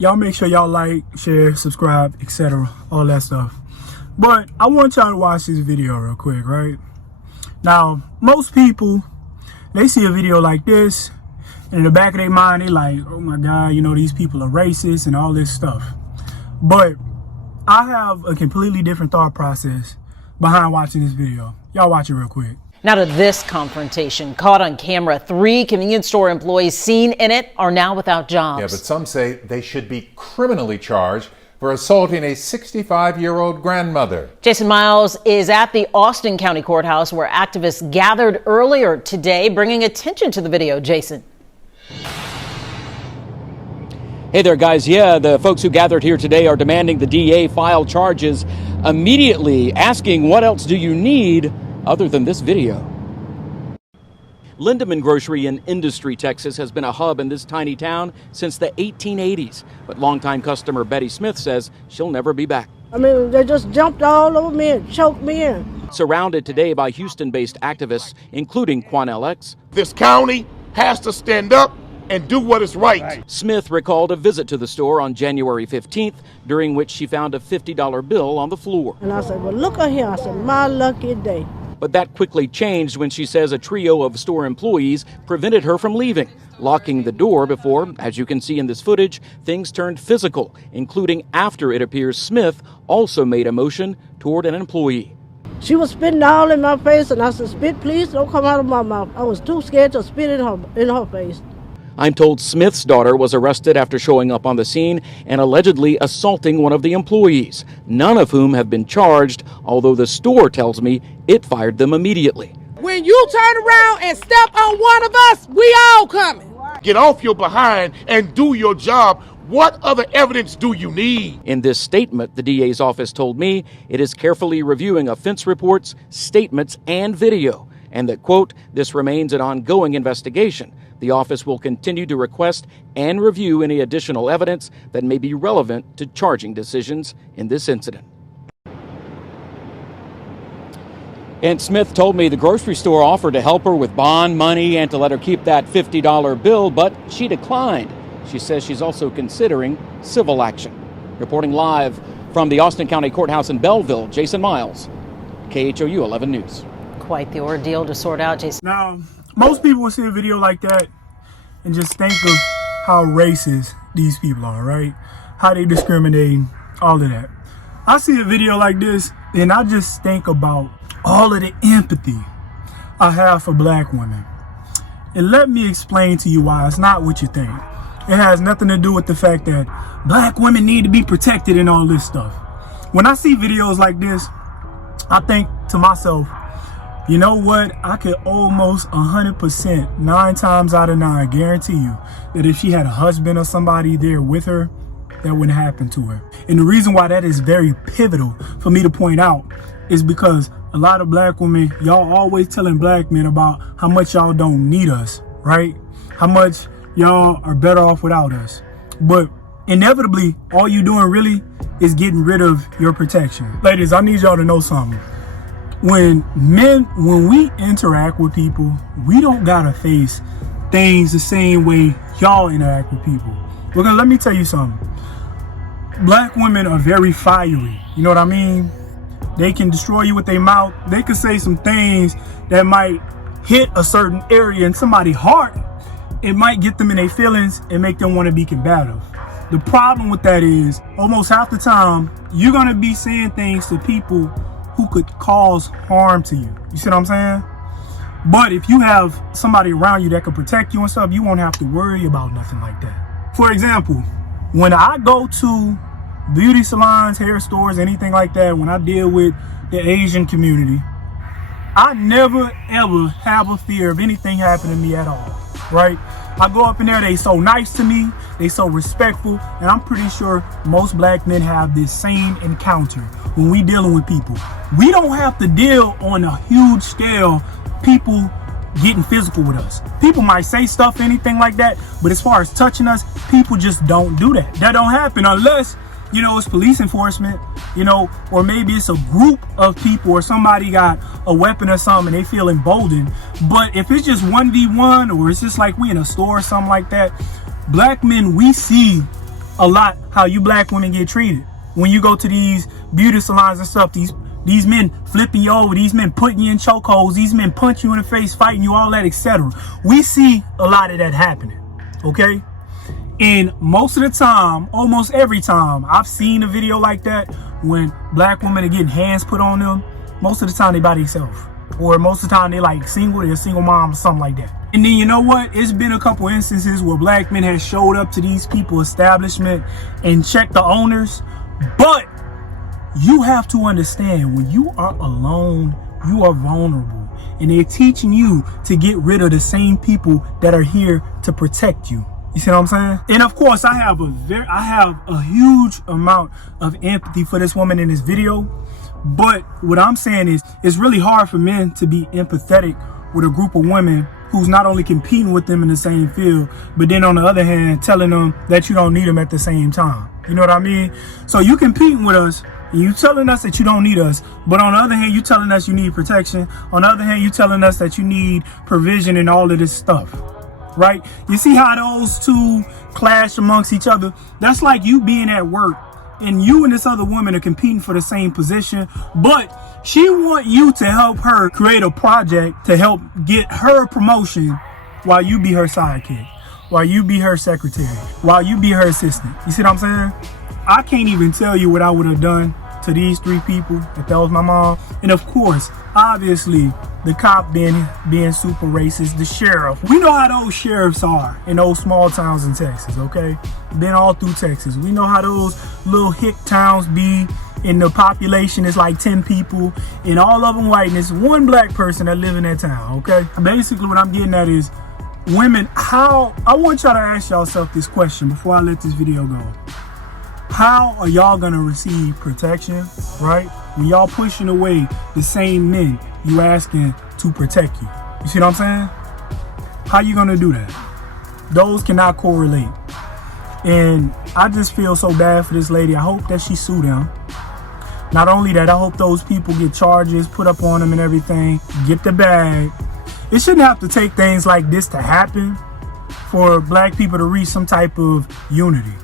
Y'all make sure y'all like, share, subscribe, etc. All that stuff. But I want y'all to watch this video real quick, right? Now, most people, they see a video like this, and in the back of their mind, they like, oh my God, you know, these people are racist and all this stuff. But I have a completely different thought process behind watching this video. Y'all watch it real quick. Now to this confrontation caught on camera. 3 convenience store employees seen in it are now without jobs. Yeah, but some say they should be criminally charged for assaulting a 65-year-old grandmother. Jason Miles is at the Austin County Courthouse where activists gathered earlier today, bringing attention to the video. Jason. Hey there, guys. Yeah, the folks who gathered here today are demanding the DA file charges immediately, asking what else do you need other than this video. Lindemann Grocery in Industry, Texas has been a hub in this tiny town since the 1880s. But longtime customer Betty Smith says she'll never be back. I mean, they just jumped all over me and choked me in. Surrounded today by Houston-based activists, including Quanell X. This county has to stand up and do what is right. Smith recalled a visit to the store on January 15th, during which she found a $50 bill on the floor. And I said, well, look at here. I said, my lucky day. But that quickly changed when she says a trio of store employees prevented her from leaving, locking the door before, as you can see in this footage, things turned physical, including after it appears Smith also made a motion toward an employee. She was spitting all in my face, and I said, spit, please, don't come out of my mouth. I was too scared to spit in her face. I'm told Smith's daughter was arrested after showing up on the scene and allegedly assaulting one of the employees, none of whom have been charged, although the store tells me it fired them immediately. When you turn around and step on one of us, we all coming. Get off your behind and do your job. What other evidence do you need? In this statement, the DA's office told me it is carefully reviewing offense reports, statements, and video, and that, quote, this remains an ongoing investigation. The office will continue to request and review any additional evidence that may be relevant to charging decisions in this incident. And Smith told me the grocery store offered to help her with bond money and to let her keep that $50 bill, but she declined. She says she's also considering civil action. Reporting live from the Austin County Courthouse in Belleville, Jason Miles, KHOU 11 News. Quite the ordeal to sort out, Jason. Now, most people will see a video like that and just think of how racist these people are, right? How they discriminate, all of that. I see a video like this and I just think about all of the empathy I have for black women. And let me explain to you why it's not what you think. It has nothing to do with the fact that black women need to be protected and all this stuff. When I see videos like this, I think to myself, you know what? I could almost 100%, 9 times out of 9, guarantee you that if she had a husband or somebody there with her, that wouldn't happen to her. And the reason why that is very pivotal for me to point out is because a lot of black women, y'all always telling black men about how much y'all don't need us, right? How much y'all are better off without us. But inevitably, all you doing really is getting rid of your protection. Ladies, I need y'all to know something. When we interact with people, we don't gotta face things the same way y'all interact with people. Because let me tell you something. Black women are very fiery. You know what I mean? They can destroy you with their mouth. They can say some things that might hit a certain area in somebody's heart. It might get them in their feelings and make them want to be combative. The problem with that is almost half the time, you're gonna be saying things to people who could cause harm to you. You see what I'm saying? But if you have somebody around you that can protect you and stuff, you won't have to worry about nothing like that. For example, when I go to beauty salons, hair stores, anything like that, when I deal with the Asian community, I never ever have a fear of anything happening to me at all, right? I go up in there, they so nice to me, they so respectful, and I'm pretty sure most black men have this same encounter when we dealing with people. We don't have to deal on a huge scale, people getting physical with us. People might say stuff, anything like that, but as far as touching us, people just don't do that. That don't happen unless, you know, it's police enforcement, you know, or maybe it's a group of people or somebody got a weapon or something and they feel emboldened. But if it's just 1v1 or it's just like we in a store or something like that, black men, we see a lot how you black women get treated. When you go to these beauty salons and stuff, these men flipping you over, these men putting you in chokeholds, these men punch you in the face, fighting you, all that, etc. We see a lot of that happening, okay? And most of the time, almost every time I've seen a video like that, when black women are getting hands put on them, most of the time they by themselves. Or most of the time they like single, they're a single mom or something like that. And then you know what? It's been a couple instances where black men have showed up to these people's establishment and checked the owners. But you have to understand, when you are alone, you are vulnerable. And they're teaching you to get rid of the same people that are here to protect you. You see what I'm saying? And of course, I have a huge amount of empathy for this woman in this video. But what I'm saying is, it's really hard for men to be empathetic with a group of women who's not only competing with them in the same field, but then on the other hand, telling them that you don't need them at the same time. You know what I mean? So you competing with us, and you telling us that you don't need us, but on the other hand, you telling us you need protection. On the other hand, you telling us that you need provision and all of this stuff. Right? You see how those two clash amongst each other? That's like you being at work and you and this other woman are competing for the same position, but she want you to help her create a project to help get her promotion while you be her sidekick, while you be her secretary, while you be her assistant. You see what I'm saying? I can't even tell you what I would have done to these three people if that was my mom. And of course, obviously, the cop being super racist, the sheriff. We know how those sheriffs are in those small towns in Texas, okay? Been all through Texas. We know how those little hick towns be, and the population is like 10 people, and all of them white, and it's one black person that live in that town, okay? Basically, what I'm getting at is, women, I want y'all to ask yourself this question before I let this video go. How are y'all gonna receive protection, right, when y'all pushing away the same men you asking to protect you? You see what I'm saying? How you gonna do that? Those cannot correlate. And I just feel so bad for this lady. I hope that she sue them. Not only that, I hope those people get charges put up on them and everything, get the bag. It shouldn't have to take things like this to happen for black people to reach some type of unity.